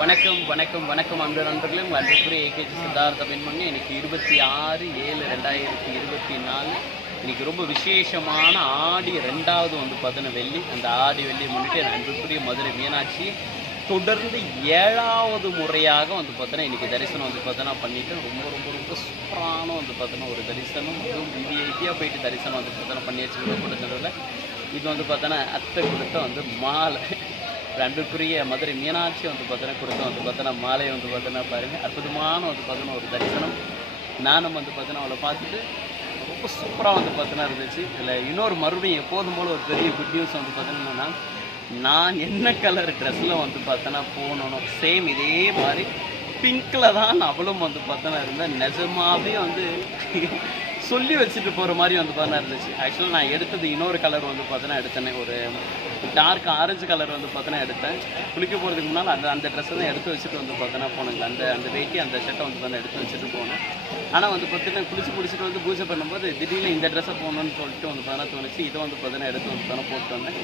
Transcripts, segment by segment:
வணக்கம் வணக்கம் வணக்கம் அன்பு நண்பர்களே உங்கள் அன்புக்குரிய ஏகேஜி சித்தார்த்த பெண்மணி எனக்கு இருபத்தி ஆறு ஏழு ரெண்டாயிரத்தி இருபத்தி நாலு. இன்னைக்கு ரொம்ப விசேஷமான ஆடி ரெண்டாவது வந்து பார்த்தீங்கன்னா வெள்ளி. அந்த ஆடி வெள்ளி முன்னிட்டு என் அன்புக்குரிய மதுரை மீனாட்சி தொடர்ந்து ஏழாவது முறையாக வந்து பார்த்தோன்னா இன்னைக்கு தரிசனம் வந்து பார்த்தோன்னா பண்ணிவிட்டு ரொம்ப ரொம்ப ரொம்ப சூப்பரான வந்து பார்த்தோன்னா ஒரு தரிசனம். அதுவும் விவிஐபியாக போயிட்டு தரிசனம் வந்து பார்த்தோன்னா பண்ணி வச்சுருக்கப்படுறதுல இது வந்து பார்த்தோன்னா அத்தை கொடுத்த வந்து மாலை. ஒரு அன்புக்குரிய மதுரை மீனாட்சி வந்து பார்த்தோன்னா கொடுத்த வந்து பார்த்தோன்னா மாலை வந்து பார்த்தோன்னா பாருங்கள் அற்புதமான வந்து பார்த்தோன்னா ஒரு தரிசனம். நானும் வந்து பார்த்தோன்னா அவளை பார்த்துட்டு ரொம்ப சூப்பராக வந்து பார்த்தோன்னா இருந்துச்சு. இதில் இன்னொரு மறுபடியும் எப்போதும் போல் ஒரு பெரிய குட் நியூஸ் வந்து பார்த்தோன்னா நான் என்ன கலர் ட்ரெஸ்ஸில் வந்து பார்த்தோன்னா போகணும் சேம் இதே மாதிரி பிங்க்கில் தான் அவளும் வந்து பார்த்தோன்னா இருந்தேன். நிஜமாகவே வந்து சொல்லி வச்சுட்டு போகிற மாதிரி வந்து பார்த்தோன்னா இருந்துச்சு. ஆக்சுவலாக நான் எடுத்தது இன்னொரு கலர் வந்து பார்த்தோன்னா எடுத்தேனே ஒரு டார்க் ஆரஞ்சு கலர் வந்து பார்த்தோன்னா எடுத்தேன் குளிக்க போகிறதுக்கு முன்னால் அந்த அந்த ட்ரெஸ்ஸை தான் எடுத்து வச்சுட்டு வந்து பார்த்தோன்னா போனேங்க அந்த அந்த வேட்டி அந்த ஷர்ட்டை வந்து பார்த்தா எடுத்து வச்சுட்டு போனேன் ஆனால் வந்து பார்த்தீங்கன்னா குளிச்சு முடிச்சுட்டு வந்து பூஜை பண்ணும்போது திடீர்னு இந்த ட்ரெஸ்ஸை போகணும்னு சொல்லிட்டு வந்து பார்த்தா தோணுச்சு இதை வந்து பார்த்தீங்கன்னா எடுத்து வந்து பார்த்தா போட்டு வந்தேன்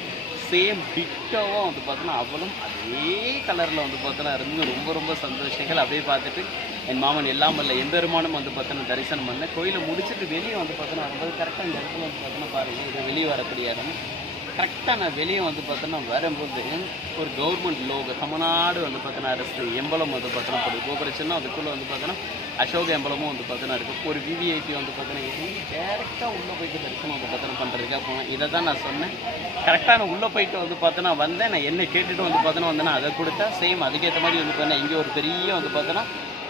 சேம் டிட்டோவாக வந்து பார்த்தோன்னா அவளும் அதே கலரில் வந்து பார்த்தோன்னா இருந்து ரொம்ப ரொம்ப சந்தோஷங்கள் அப்படியே பார்த்துட்டு என் மாமன் எல்லாம் எந்த எம்பெருமானும் வந்து பார்த்தோன்னா தரிசனம் பண்ணேன் கோயிலை முடிச்சுட்டு வெளியே வந்து பார்த்தோன்னா வரும்போது கரெக்டாக இந்த இடத்துல வந்து பார்த்தோன்னா பாருங்கள் இது வெளியே வரக்கூடிய இடம் கரெக்டாக நான் வெளியே வந்து பார்த்தோன்னா வரும்போது ஒரு கவர்மெண்ட் லோகோ தமிழ்நாடு வந்து பார்த்தோன்னா அரசு எம்பளம் வந்து பார்த்தோன்னா போடுது கோபுரம் அதுக்குள்ளே வந்து பார்த்தோன்னா அசோக எம்பளமும் வந்து பார்த்தோன்னா இருக்குது ஒரு விவிஐபி வந்து பார்த்தோன்னா டேரெக்டாக உள்ளே போயிட்டு தரிசனம் வந்து பார்த்தோன்னா பண்ணுறதுக்காக போனேன் இதை தான் நான் சொன்னேன் கரெக்டாக நான் உள்ளே போயிட்டு வந்து பார்த்தோன்னா வந்தேன் நான் என்ன கேட்டுட்டு வந்து பார்த்தோன்னா வந்தேன்னா அதை கொடுத்தா சேம் அதுக்கேற்ற மாதிரி வந்து பார்த்தோன்னா இங்கே ஒரு பெரிய வந்து பார்த்தோன்னா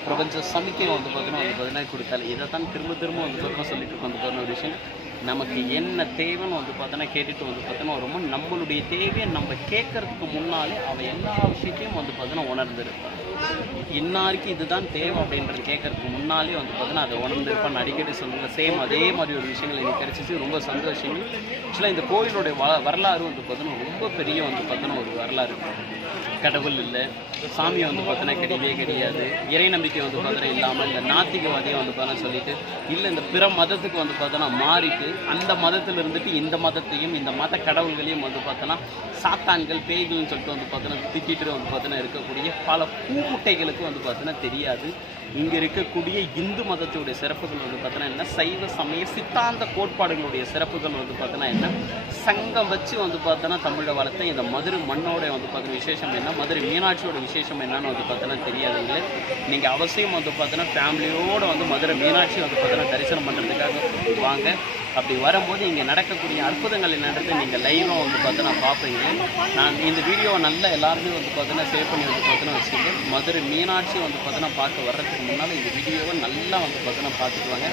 பிரபஞ்ச சமிக்கை வந்து பார்த்தோன்னா வந்து பார்த்தீங்கன்னா கொடுத்தால இதை தான் திரும்ப திரும்ப வந்து பார்த்தோன்னா சொல்லிட்டு வந்து பார்த்தோன்னா ஒரு விஷயம் நமக்கு என்ன தேவைன்னு வந்து பார்த்தோன்னா கேட்டுட்டு வந்து பார்த்தோன்னா ரொம்ப நம்மளுடைய தேவையை நம்ம கேட்கறதுக்கு முன்னாலே அவன் எல்லா விஷயத்தையும் வந்து பார்த்தோன்னா உணர்ந்துருப்பான் இன்னாருக்கு இதுதான் தேவை அப்படின்றது கேட்கறதுக்கு முன்னாலே வந்து பார்த்தோன்னா அதை உணர்ந்திருப்பான் அடிக்கடி சொன்ன சேம் அதே மாதிரி ஒரு விஷயங்கள் எனக்கு கிடைச்சிச்சு ரொம்ப சந்தோஷம் ஆக்சுவலாக இந்த கோயிலுடைய வ வரலாறு வந்து பார்த்தோன்னா ரொம்ப பெரிய வந்து பார்த்தோன்னா ஒரு வரலாறு கடவுள் இல்லை சாமியை வந்து பார்த்தோன்னா கிடையவே கிடையாது இறை நம்பிக்கை வந்து பார்த்தோன்னா இல்லாமல் இந்த நாத்திகவாதியை வந்து பார்த்தோன்னா சொல்லிட்டு இல்லை இந்த பிற மதத்துக்கு வந்து பார்த்தோன்னா மாறிட்டு அந்த மதத்தில் இருந்துட்டு இந்த மதத்தையும் இந்த மத கடவுள்களையும் வந்து பார்த்தோன்னா சாத்தான்கள் பேய்கள்னு சொல்லிட்டு வந்து பார்த்தோன்னா திட்டிட்டு வந்து பார்த்தோன்னா இருக்கக்கூடிய பல பூமுட்டைகளுக்கு வந்து பார்த்தீங்கன்னா தெரியாது. இங்கே இருக்கக்கூடிய இந்து மதத்துடைய சிறப்புகள் வந்து பார்த்தீங்கன்னா என்ன? சைவ சமய சித்தாந்த கோட்பாடுகளுடைய சிறப்புகள் வந்து பார்த்தீங்கன்னா என்ன? சங்கம் வச்சு வந்து பார்த்தோன்னா தமிழை வளர்த்த இந்த மதுரை மண்ணோட வந்து பார்த்தீங்கன்னா விசேஷம் என்ன? மதுரை மீனாட்சியோட விசேஷம் என்னன்னு வந்து பார்த்தோன்னா தெரியாதுங்களே நீங்கள் அவசியம் வந்து பார்த்தீங்கன்னா ஃபேமிலியோடு வந்து மதுரை மீனாட்சி வந்து பார்த்தீங்கன்னா தரிசனம் பண்ணுறதுக்காக வாங்க. அப்படி வரும்போது இங்கே நடக்கக்கூடிய அற்புதங்கள் என்னன்றது நீங்கள் லைவாக வந்து பார்த்தோன்னா பார்ப்பீங்க நான் இந்த வீடியோவை நல்லா எல்லாருமே வந்து பார்த்தோன்னா சேவ் பண்ணி வந்து பார்த்தோன்னா வச்சுக்கோங்க மதுரை மீனாட்சி வந்து பார்த்தோன்னா பார்க்க வர்றதுக்கு முன்னால் இந்த வீடியோவை நல்லா வந்து பார்த்தோன்னா பார்த்துக்குவாங்க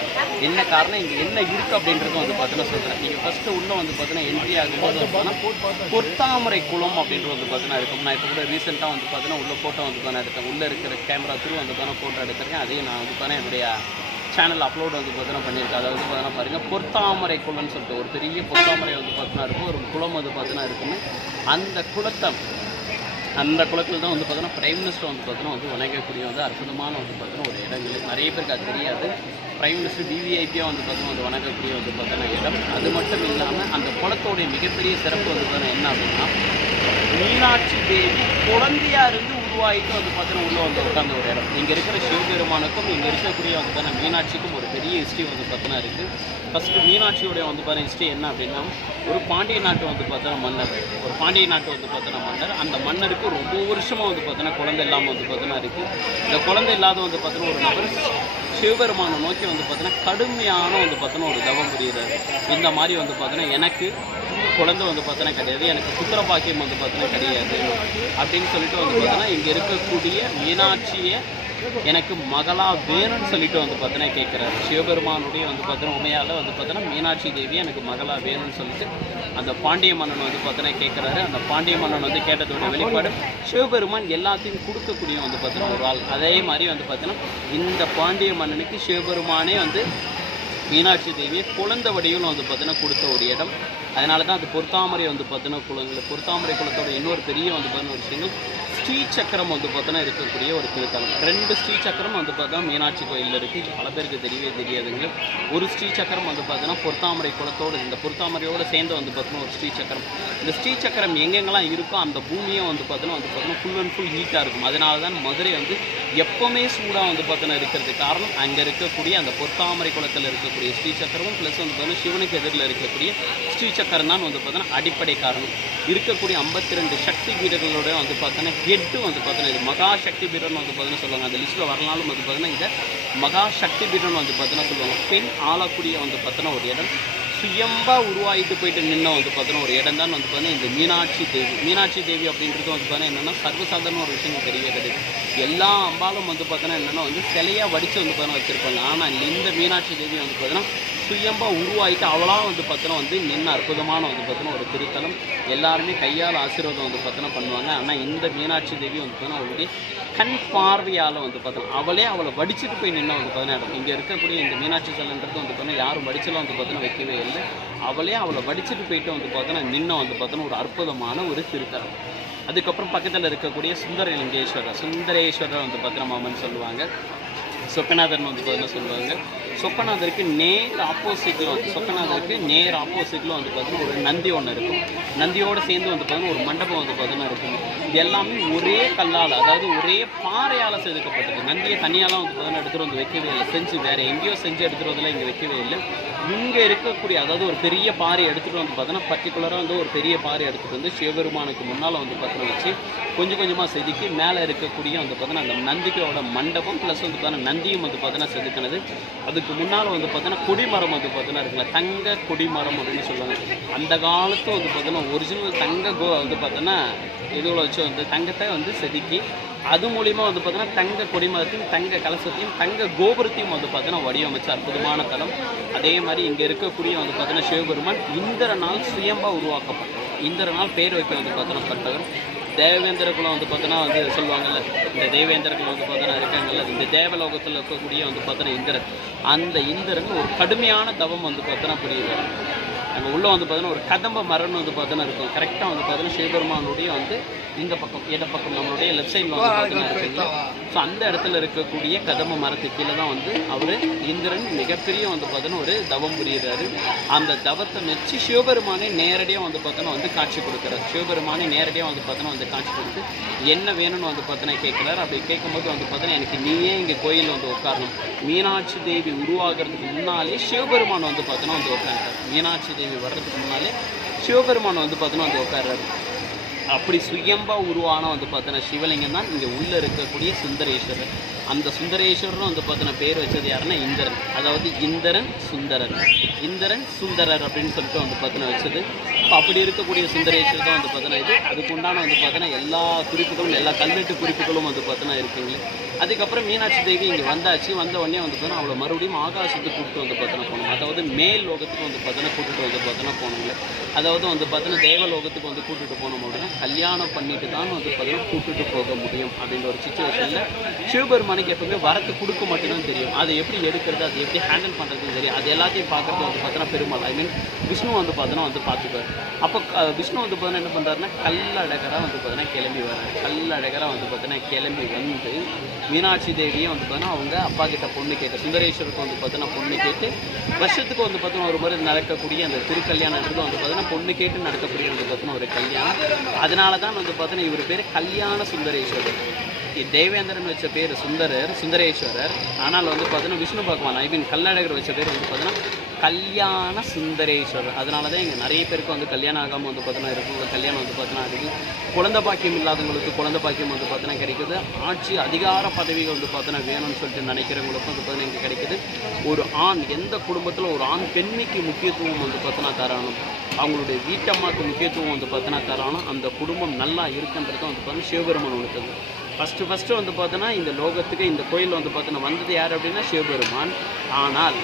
என்ன காரணம் இங்கே என்ன இருக்குது அப்படின்றத வந்து பார்த்தோன்னா சொல்கிறேன் நீங்கள் ஃபஸ்ட்டு உள்ளே வந்து பார்த்தோன்னா என்ட்ரி ஆகும்போது வந்து பார்த்தோன்னா பொத்தாமரை குளம் அப்படின்றது வந்து பார்த்தோன்னா இருக்கும் நான் இப்போ கூட ரீசெண்டாக வந்து பார்த்தோன்னா உள்ள ஃபோட்டோ வந்து பார்த்தோன்னா எடுத்தேன் உள்ளே இருக்கிற கேமரா த்ரூ வந்து பார்த்தோன்னா ஃபோட்டோ எடுத்திருக்கேன் அதையும் நான் வந்து பார்த்தோன்னா என்னுடைய சேனல் அப்லோட் வந்து பார்த்தீங்கன்னா பண்ணியிருக்கு அதாவது பார்த்தோன்னா பாருங்கள் பொத்தாமரை குளம்னு சொல்லிட்டு ஒரு பெரிய பொத்தாமரை வந்து பார்த்தீங்கன்னா இருக்கும். ஒரு குளம் வந்து பார்த்தீங்கன்னா இருக்குமே. அந்த குளத்தை அந்த குளத்தில் தான் வந்து பார்த்தோன்னா பிரைம் மினிஸ்டர் வந்து பார்த்தோன்னா வந்து வணங்கக்கூடிய வந்து அற்புதமான வந்து பார்த்தோன்னா ஒரு இடங்கள் நிறைய பேருக்கு அது தெரியாது. பிரைம் மினிஸ்டர் விவிஐபியாக வந்து பார்த்தோன்னா வந்து வணங்கக்கூடிய வந்து பார்த்தோன்னா இடம். அது மட்டும் இல்லாமல் அந்த குளத்தோடைய மிகப்பெரிய சிறப்பு வந்து பார்த்தோன்னா என்ன அப்படின்னா மீனாட்சி தேவி குழந்தையாக இருந்து உருவாயிட்டு வந்து பார்த்தீங்கன்னா உள்ளே வந்து உட்காந்த ஒரு இடம். இங்கே இருக்கிற சிவபெருமானுக்கும் இங்கே இருக்கக்கூடிய வந்து பார்த்தீங்கன்னா மீனாட்சிக்கும் ஒரு பெரிய ஹிஸ்ட்ரி வந்து பார்த்தீங்கன்னா இருக்குது ஃபஸ்ட்டு மீனாட்சியோடைய வந்து பார்த்தீங்கன்னா ஹிஸ்ட்ரி என்ன அப்படின்னா ஒரு பாண்டிய நாட்டு வந்து பார்த்தீங்கன்னா மன்னர். ஒரு பாண்டிய நாட்டு வந்து பார்த்தீங்கன்னா மன்னர். அந்த மன்னருக்கு ரொம்ப வருஷமாக வந்து பார்த்தீங்கன்னா குழந்தை இல்லாமல் வந்து பார்த்தீங்கன்னா இருக்குது இந்த குழந்தை இல்லாத வந்து பார்த்தீங்கன்னா ஒரு நபர் சிவபெருமானை நோக்கி வந்து பார்த்தீங்கன்னா கடுமையான வந்து பார்த்தோன்னா ஒரு தவம் புரியுறாரு இந்த மாதிரி வந்து பார்த்தீங்கன்னா எனக்கு குழந்தை வந்து பார்த்தீங்கன்னா கிடையாது எனக்கு சுத்திர பாக்கியம் வந்து பார்த்தீங்கன்னா கிடையாது அப்படின்னு சொல்லிட்டு வந்து பார்த்தீங்கன்னா இங்கே இருக்கக்கூடிய மீனாட்சியை எனக்கு மகளாக வேணும்னு சொல்லிட்டு வந்து பார்த்தினா கேட்குறாரு. சிவபெருமானுடைய வந்து பார்த்தீங்கன்னா உமையால் வந்து பார்த்தீங்கன்னா மீனாட்சி தேவி எனக்கு மகளாக வேணும்னு சொல்லிட்டு அந்த பாண்டிய மன்னன் வந்து பார்த்தீங்கன்னா கேட்குறாரு. அந்த பாண்டிய மன்னன் வந்து கேட்டதோட வெளிப்பாடு சிவபெருமான் எல்லாத்தையும் கொடுக்கக்கூடிய வந்து பார்த்தீங்கன்னா ஒரு ஆள். அதே மாதிரி வந்து பார்த்தீங்கன்னா இந்த பாண்டிய மன்னனுக்கு சிவபெருமானே வந்து மீனாட்சி தேவியை குழந்தை வடிவில் வந்து பார்த்தீங்கன்னா கொடுத்த ஒரு இடம். அதனால தான் அது பொருத்தாமரை வந்து பார்த்தீங்கன்னா குளங்கள் பொருத்தாமரை குளத்தோட இன்னொரு பெரிய வந்து பார்த்தீங்கன்னா விஷயங்கள் ஸ்ரீ சக்கரம் வந்து பார்த்தோன்னா இருக்கக்கூடிய ஒரு திருத்தலம். ரெண்டு ஸ்ரீ சக்கரம் வந்து பார்த்தா மீனாட்சி கோயிலில் இருக்குது பல பேருக்கு தெரியவே தெரியாதுங்க. ஒரு ஸ்ரீ சக்கரம் வந்து பார்த்தோன்னா பொருத்தாமரை குளத்தோடு இந்த பொருத்தாமரையோடு சேர்ந்து வந்து பார்த்தோன்னா ஒரு ஸ்ரீ சக்கரம். இந்த ஸ்ரீ சக்கரம் எங்கெங்கெல்லாம் இருக்கோ அந்த பூமியை வந்து பார்த்தோன்னா வந்து பார்த்தோன்னா ஃபுல் அண்ட் ஃபுல் ஹீட்டாக இருக்கும். அதனால தான் மதுரை வந்து எப்போவுமே சூடாக வந்து பார்த்தோன்னா இருக்கிறது காரணம் அங்கே இருக்கக்கூடிய அந்த பொத்தாமரை குளத்தில் இருக்கக்கூடிய ஸ்ரீ சக்கரமும் ப்ளஸ் வந்து பார்த்தோன்னா சிவனுக்கு எதிரில் இருக்கக்கூடிய ஸ்ரீ சக்கரம் தான் வந்து பார்த்தோன்னா அடிப்படை காரணம். இருக்கக்கூடிய ஐம்பத்தி ரெண்டு சக்தி வீரர்களோட வந்து பார்த்தோன்னா ஹெட்டு வந்து பார்த்தீங்கன்னா இது மகாசக்தி சக்தி வந்து பார்த்தீங்கன்னா சொல்லுவாங்க. அந்த லிஸ்ட்டில் வரலாலும் வந்து பார்த்தீங்கன்னா இதை மகா சக்தி பீடம் வந்து பார்த்தீங்கன்னா சொல்லுவாங்க பெண் ஆளக்கூடிய வந்து பார்த்தோன்னா ஒரு இடம் சுயம்பா உருவாகிட்டு போயிட்டு நின்ன வந்து பார்த்தோன்னா ஒரு இடம் தான் வந்து பார்த்தீங்கன்னா இந்த மீனாட்சி தேவி மீனாட்சி தேவி அப்படின்றது வந்து பார்த்தீங்கன்னா என்னென்னா சர்வசாதாரண ஒரு விஷயம் தெரியவே கிடையாது எல்லா அம்பாலும் வந்து பார்த்தோன்னா என்னென்னா வந்து சிலையாக வடித்து வந்து பார்த்தீங்கன்னா வச்சுருப்பாங்க ஆனால் இந்த மீனாட்சி தேவி வந்து பார்த்தீங்கன்னா சுயம்பா உருவாகிட்டு அவளாக வந்து பார்த்தோன்னா வந்து நின்று அற்புதமான வந்து பார்த்தோன்னா ஒரு திருத்தலம் எல்லாருமே கையால் ஆசீர்வாதம் வந்து பார்த்தோன்னா பண்ணுவாங்க ஆனால் இந்த மீனாட்சி தேவி வந்து பார்த்தோன்னா அவளுடைய கண் பார்வையால் வந்து பார்த்தோன்னா அவளே அவளை வடிச்சிட்டு போய் நின்று வந்து பார்த்தீங்கன்னா இடம் இங்கே இருக்கக்கூடிய இந்த மீனாட்சி செல்லன்றது வந்து பார்த்தீங்கன்னா யாரும் வடிச்செல்லாம் வந்து பார்த்தீங்கன்னா வைக்கவே இல்லை. அவளே அவளை வடிச்சிட்டு போயிட்டு வந்து பார்த்தோன்னா நின்று வந்து பார்த்தோன்னா ஒரு அற்புதமான ஒரு திருத்தலம். அதுக்கப்புறம் பக்கத்தில் இருக்கக்கூடிய சுந்தரலிங்கேஸ்வரர் சுந்தரேஸ்வரர் வந்து பார்த்தீங்கன்னா மாமன் சொல்லுவாங்க. சொக்கநாதர்னு வந்து பார்த்தீங்கன்னா சொல்லுவாங்க. சொக்கநாதருக்கு நேர் ஆப்போசிட்டில் வந்து சொக்கநாதருக்கு நேர் ஆப்போசிட்டில் வந்து பார்த்தீங்கன்னா ஒரு நந்தி ஒன்று இருக்கும். நந்தியோடு சேர்ந்து வந்து பார்த்தீங்கன்னா ஒரு மண்டபம் வந்து பார்த்தீங்கன்னா இருக்கும். இது எல்லாமே ஒரே கல்லால் அதாவது ஒரே பாறையால் செதுக்கப்பட்டது. நந்தியை தனியாலாம் வந்து பார்த்தீங்கன்னா எடுத்துகிட்டு வந்து வைக்கவே இல்லை. செஞ்சு வேறு எங்கேயோ செஞ்சு எடுத்துகிட்டு வரதுல இங்கே வைக்கவே இல்லை. இங்கே இருக்கக்கூடிய அதாவது ஒரு பெரிய பாறை எடுத்துகிட்டு வந்து பார்த்தோன்னா பர்டிகுலராக வந்து ஒரு பெரிய பாறை எடுத்துகிட்டு வந்து சிவபெருமானுக்கு முன்னால் வந்து பார்த்தோன்னா வச்சு கொஞ்சம் கொஞ்சமாக செதுக்கி மேலே இருக்கக்கூடிய வந்து பார்த்தோன்னா அந்த நந்திக்கையோட மண்டபம் ப்ளஸ் வந்து பார்த்தோன்னா நந்தியும் வந்து பார்த்தீங்கன்னா செதுக்கினது அதுக்கு முன்னால் வந்து பார்த்தீங்கன்னா கொடிமரம் வந்து பார்த்தீங்கன்னா இருக்குல்ல தங்க கொடிமரம் அப்படின்னு சொல்லுவாங்க. அந்த காலத்து வந்து பார்த்தீங்கன்னா ஒரிஜினல் தங்க கோ வந்து பார்த்தோன்னா இதுவில் வச்சு வந்து தங்கத்தை வந்து செதுக்கி அது மூலிமா வந்து பார்த்தீங்கன்னா தங்க கொடிமரத்தையும் தங்க கலசத்தையும் தங்க கோபுரத்தையும் வந்து பார்த்தீங்கன்னா வடிவமைச்ச அற்புதமான தலம். அதே மாதிரி இங்கே இருக்கக்கூடிய வந்து பார்த்தீங்கன்னா சிவபெருமான் இந்திரனால் சுயம்பாக உருவாக்கப்பட்டவர் இந்திரனால் பேர் வைக்க வந்து பார்த்தீங்கன்னா பட்டவர் தேவேந்திர குலம் வந்து பார்த்தோன்னா வந்து சொல்லுவாங்கல்ல இந்த தேவேந்திர குலம் வந்து பார்த்தோன்னா இருக்காங்கல்ல இந்த தேவலோகத்தில் இருக்கக்கூடிய வந்து பார்த்தோன்னா இந்திரன். அந்த இந்திரன் ஒரு கடுமையான தவம் வந்து பார்த்தோன்னா புரியுது. அங்கே உள்ளே வந்து பார்த்தோன்னா ஒரு கதம்ப மரம்னு வந்து பார்த்தோன்னா இருக்கும். கரெக்டாக வந்து பார்த்தோன்னா சிவபெருமானுடைய வந்து இந்த பக்கம் இடப்பக்கம் நம்மளுடைய லெஃப்ட் சைடில் வந்து பார்த்தீங்கன்னா இருக்குங்களா ஸோ அந்த இடத்துல இருக்கக்கூடிய கதம்ப மரத்து கீழே தான் வந்து அவர் இந்திரன் மிகப்பெரிய வந்து பார்த்தோன்னா ஒரு தவம் புரியிறாரு. அந்த தவத்தை வச்சு சிவபெருமானே நேரடியாக வந்து பார்த்தோன்னா வந்து காட்சி கொடுக்குறாரு. சிவபெருமானே நேரடியாக வந்து பார்த்தோன்னா வந்து காட்சி கொடுத்து என்ன வேணும்னு வந்து பார்த்தோன்னா கேட்குறாரு. அப்படி கேட்கும்போது வந்து பார்த்தோன்னா எனக்கு நீயே இங்கே கோயிலில் வந்து உட்காரணும். மீனாட்சி தேவி உருவாகிறதுக்கு முன்னாலே சிவபெருமான் வந்து பார்த்தோன்னா வந்து உட்காந்துட்டார் மீனாட்சி தேவி வர்றதுக்கு முன்னாலே சிவபெருமான் வந்து பார்த்தோன்னா வந்து உட்காடுறாரு அப்படி சுயம்பா உருவான வந்து பார்த்தீங்கன்னா சிவலிங்கம் தான் இங்கே உள்ளே இருக்கக்கூடிய சுந்தரேஸ்வரர். அந்த சுந்தரேஸ்வரரும் வந்து பார்த்தீங்கன்னா பேர் வச்சது யாருன்னா இந்திரன். அதாவது இந்திரன் சுந்தரன் இந்திரன் சுந்தரர் அப்படின்னு சொல்லிட்டு வந்து பார்த்தீங்கன்னா வச்சது. அப்போ அப்படி இருக்கக்கூடிய சுந்தரேஸ்வரர் தான் வந்து பார்த்தீங்கன்னா இது. அதுக்கு உண்டான வந்து பார்த்தோன்னா எல்லா குறிப்புகளும் எல்லா கல்வெட்டு குறிப்புகளும் வந்து பார்த்தீங்கன்னா இருக்குங்க. அதுக்கப்புறம் மீனாட்சி தேவி இங்கே வந்தாச்சு வந்த உடனே வந்து பார்த்தோன்னா அவளை மறுபடியும் ஆகாசத்துக்கு கூப்பிட்டு வந்து பார்த்தோன்னா போகணும் அதாவது மேல் லோகத்துக்கு வந்து பார்த்தோன்னா கூட்டிகிட்டு வந்து பார்த்தோன்னா போகணுங்களே அதாவது வந்து பார்த்தோன்னா தேவலோகத்துக்கு வந்து கூட்டிகிட்டு போனோம் அப்படின்னா கல்யாணம் பண்ணிட்டு தான் வந்து பார்த்தீங்கன்னா கூட்டிட்டு போக முடியும் அப்படின்ற ஒரு சுச்சுவேஷனில் சிவபெருமானுக்கு எப்பவுமே வரத்து கொடுக்க மட்டும்தான் தெரியும். அதை எப்படி எடுக்கிறது அதை எப்படி ஹேண்டில் பண்ணுறதுன்னு தெரியும். அது எல்லாத்தையும் பார்க்குறது வந்து பார்த்தோன்னா பெருமாள். ஐ மீன் விஷ்ணு வந்து பார்த்தோன்னா வந்து பார்த்துப்பார் அப்போ விஷ்ணு வந்து பார்த்தோன்னா என்ன பண்ணுறாருன்னா கல்லழகராக வந்து பார்த்தோன்னா கிளம்பி வர்றாரு கல்லழகராக வந்து பார்த்தோன்னா கிளம்பி வந்து மீனாட்சி தேவியும் வந்து பார்த்தோன்னா அவங்க அப்பா கிட்ட பொண்ணு கேட்டு சுந்தரேஸ்வருக்கு வந்து பார்த்தோன்னா பொண்ணு கேட்டு வருஷத்துக்கு வந்து பார்த்தோன்னா ஒரு முறை நடக்கக்கூடிய அந்த திருக்கல்யாணத்துக்கு வந்து பார்த்தோன்னா பொண்ணு கேட்டு நடக்கக்கூடிய வந்து பார்த்தோன்னா ஒரு கல்யாணம் அதனால தான் வந்து பார்த்தோன்னா இவர் பேர் கல்யாண சுந்தரேஸ்வரர் தேவேந்திரன் வச்ச பேர் சுந்தரர் சுந்தரேஸ்வரர் ஆனால் வந்து பார்த்தோன்னா விஷ்ணு பகவான் ஐ மீன் கல்லழகர் வச்ச பேர் வந்து பார்த்தோன்னா கல்யாண சுந்தரேஸ்வரர் அதனால தான் இங்கே நிறைய பேருக்கு வந்து கல்யாணம் ஆகாமல் வந்து பார்த்தோன்னா இருக்கும் கல்யாணம் வந்து பார்த்தோன்னா ஆகுது குழந்தை பாக்கியம் இல்லாதவங்களுக்கு குழந்தை பாக்கியம் வந்து பார்த்தோன்னா கிடைக்குது ஆட்சி அதிகார பதவிகள் வந்து பார்த்தோன்னா வேணும்னு சொல்லிட்டு நினைக்கிறவங்களுக்கும் வந்து பார்த்தோன்னா இங்கே கிடைக்குது ஒரு ஆண் எந்த குடும்பத்தில் ஒரு ஆண் பெண்மைக்கு முக்கியத்துவம் வந்து பார்த்தோன்னா தரணும் அவங்களுடைய வீட்டம்மாவுக்கு முக்கியத்துவம் வந்து பார்த்தோன்னா தரணும் அந்த குடும்பம் நல்லா இருக்குன்றது வந்து பார்த்தோன்னா சிவபெருமான் உணர்த்தது ஃபஸ்ட்டு ஃபஸ்ட்டு வந்து பார்த்தோன்னா இந்த லோகத்துக்கு இந்த கோயிலில் வந்து பார்த்தோன்னா வந்தது யார் அப்படின்னா சிவபெருமான் ஆனால்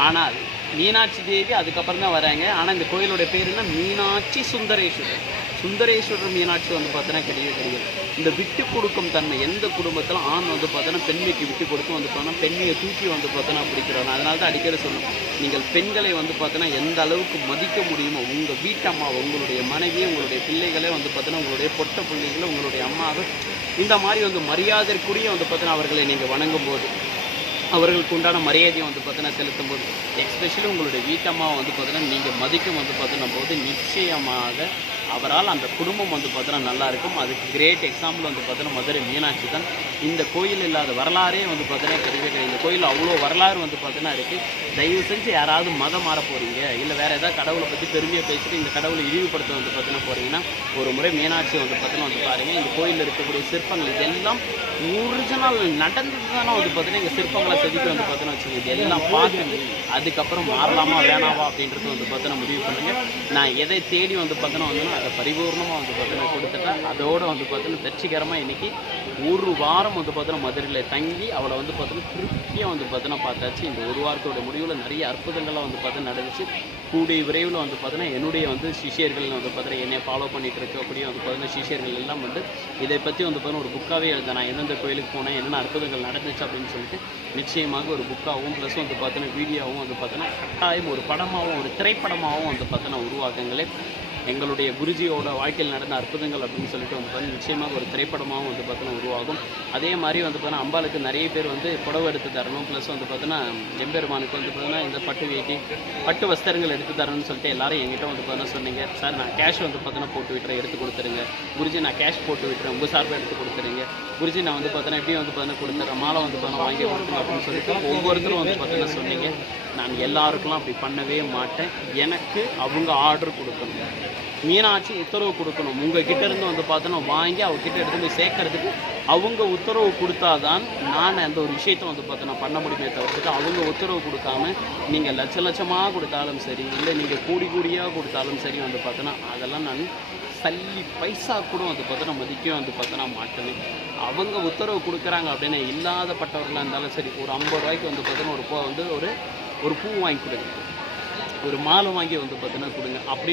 ஆனால் மீனாட்சி தேவி அதுக்கப்புறம் தான் வராங்க. ஆனால் இந்த கோயிலோட பேர் என்ன? மீனாட்சி சுந்தரேஸ்வரர். சுந்தரேஸ்வரர் மீனாட்சி வந்து பார்த்தோன்னா கிடையவே கிடையாது. இந்த விட்டு கொடுக்கும் தன்மை எந்த குடும்பத்தில் ஆண் வந்து பார்த்தீங்கன்னா பெண்மைக்கு விட்டு கொடுத்து வந்து பார்த்தோன்னா பெண்மையை தூக்கி வந்து பார்த்தோன்னா பிடிக்கிறாங்க. அதனால தான் அடிக்கடி சொல்லணும். நீங்கள் பெண்களை வந்து பார்த்தோன்னா எந்த அளவுக்கு மதிக்க முடியுமோ உங்கள் வீட்டம்மா உங்களுடைய மனைவி உங்களுடைய பிள்ளைகளே வந்து பார்த்தோன்னா உங்களுடைய பொட்ட பிள்ளைகளை உங்களுடைய அம்மாவை இந்த மாதிரி வந்து மரியாதைக்குரிய வந்து பார்த்தோன்னா அவர்களை நீங்கள் வணங்கும் போது அவர்களுக்கு உண்டான மரியாதையை வந்து பார்த்தீங்கன்னா செலுத்தும் போது எக்ஸ்பெஷலி உங்களுடைய வீட்டம்மாவை வந்து பார்த்தீங்கன்னா நீங்கள் மதிக்கும் வந்து பார்த்தீங்கன்னா போது நிச்சயமாக அவரால் அந்த குடும்பம் வந்து பார்த்தோன்னா நல்லா இருக்கும் அதுக்கு கிரேட் எக்ஸாம்பிள் வந்து பார்த்தோன்னா மதுரை மீனாட்சி தான் இந்த கோயில் இல்லாத வரலாறே வந்து பார்த்தோன்னா கிடையவே கிடையாது இந்த கோயில் அவ்வளோ வரலாறு வந்து பார்த்தோன்னா இருக்குது தயவு செஞ்சு யாராவது மதம் மாற போகிறீங்க இல்லை வேறு ஏதாவது கடவுளை பற்றி பெருமையாக பேசிட்டு இந்த கடவுளை இழிவுபடுத்த வந்து பார்த்தீங்கன்னா போகிறீங்கன்னா ஒரு முறை மீனாட்சி வந்து பார்த்தீங்கன்னா வந்து பாருங்கள் இந்த கோயிலில் இருக்கக்கூடிய சிற்பங்கள் இதெல்லாம் ஒரிஜினல் நடந்தது தானே வந்து பார்த்தீங்கன்னா இங்கே சிற்பங்களை செதுக்கி வந்து பார்த்தீங்கன்னா வச்சுக்கோங்க இது எல்லாம் பார்த்து அதுக்கப்புறம் மாறலாமா வேணாமா அப்படின்றது வந்து பார்த்தீங்கன்னா முடிவு பண்ணுங்கள் நான் எதை தேடி வந்து பார்த்தீங்கன்னா வந்து அதை பரிபூர்ணமாக வந்து பார்த்தீங்கன்னா கொடுத்துட்டேன் அதோட வந்து பார்த்தீங்கன்னா வெற்றிகரமாக இன்றைக்கி ஒரு வாரம் வந்து பார்த்தீங்கன்னா மதுரையில் தங்கி அவளை வந்து பார்த்தீங்கன்னா திருப்தியாக வந்து பார்த்தீங்கன்னா பார்த்தாச்சு இந்த ஒரு வாரத்தோட முடிவில் நிறைய அற்புதங்கள்லாம் வந்து பார்த்தீங்கன்னா நடந்துச்சு கூடிய விரைவில் வந்து பார்த்தீங்கன்னா என்னுடைய வந்து சிஷியர்கள் வந்து பார்த்தீங்கன்னா என்னை ஃபாலோ பண்ணிகிட்டு பண்ணிட்டு அப்படியே வந்து பார்த்தீங்கன்னா சிஷியர்கள் எல்லாம் வந்து இதை பற்றி வந்து பார்த்தீங்கன்னா ஒரு புக்காகவே எழுத நான் எந்தெந்த கோயிலுக்கு போனேன் என்னென்ன அற்புதங்கள் நடந்துச்சு அப்படின்னு சொல்லிட்டு நிச்சயமாக ஒரு புக்காகவும் ப்ளஸ் வந்து பார்த்தீங்கன்னா வீடியோவும் வந்து பார்த்தீங்கன்னா கட்டாயம் ஒரு படமாகவும் ஒரு திரைப்படமாகவும் வந்து பார்த்தீங்கன்னா உருவாக்குங்களே எங்களுடைய குருஜியோட வாழ்க்கையில் நடந்த அற்புதங்கள் அப்படின்னு சொல்லிட்டு வந்து பார்த்தீங்கன்னா நிச்சயமாக ஒரு திரைப்படமாகவும் வந்து பார்த்தீங்கன்னா உருவாகும் அதே மாதிரி வந்து பார்த்தீங்கன்னா அம்பாளுக்கு நிறைய பேர் வந்து புடவை எடுத்து தரணும் ப்ளஸ் வந்து பார்த்தீங்கன்னா எம்பெருமானுக்கு வந்து பார்த்தீங்கன்னா இந்த பட்டு வேட்டி பட்டு வஸ்திரங்கள் எடுத்து தரணும்னு சொல்லிட்டு எல்லாரும் என்கிட்ட வந்து பார்த்தீங்கன்னா சொன்னீங்க சார் நான் கேஷ் வந்து பார்த்தீங்கன்னா போட்டு விட்டுறேன் எடுத்து கொடுத்துருங்க குருஜி நான் கேஷ் போட்டு விட்டுறேன் உங்கள் சார்பாக எடுத்து கொடுத்துருங்க குருஜி நான் வந்து பார்த்தீங்கன்னா எப்படி வந்து பார்த்தீங்கன்னா கொடுத்துறேன் மாலை வந்து பார்த்தீங்கன்னா வாங்கி கொடுத்துருங்க அப்படின்னு சொல்லிட்டு ஒவ்வொருத்தரும் வந்து பார்த்தீங்கன்னா சொன்னீங்க நான் எல்லாருக்கெல்லாம் அப்படி பண்ணவே மாட்டேன் எனக்கு அவங்க ஆர்டர் கொடுக்கணும் மீனாட்சி உத்தரவு கொடுக்கணும். உங்கள் கிட்ட இருந்து வந்து பார்த்தோன்னா வாங்கி அவகிட்ட எடுத்து போய் சேர்க்கறதுக்கு அவங்க உத்தரவு கொடுத்தாதான் நான் அந்த ஒரு விஷயத்தை வந்து பார்த்தோன்னா பண்ண முடியுமே தவிர்த்துட்டு அவங்க உத்தரவு கொடுக்காம நீங்கள் லட்ச லட்சமாக கொடுத்தாலும் சரி இல்லை நீங்கள் கூடி கூடியாக கொடுத்தாலும் சரி வந்து பார்த்தோன்னா அதெல்லாம் நான் தள்ளி பைசா கூட வந்து பார்த்தோன்னா மதிக்கவே வந்து பார்த்தோன்னா மாட்டேன். அவங்க உத்தரவு கொடுக்குறாங்க அப்படின்னு இல்லாதப்பட்டவர்களாக இருந்தாலும் சரி ஒரு ஐம்பது ரூபாய்க்கு வந்து பார்த்தோன்னா ஒரு பூ வந்து ஒரு ஒரு பூ வாங்கி கொடுங்க. ஒரு மாலை வாங்கி வந்து பார்த்தோன்னா கொடுங்க. அப்படி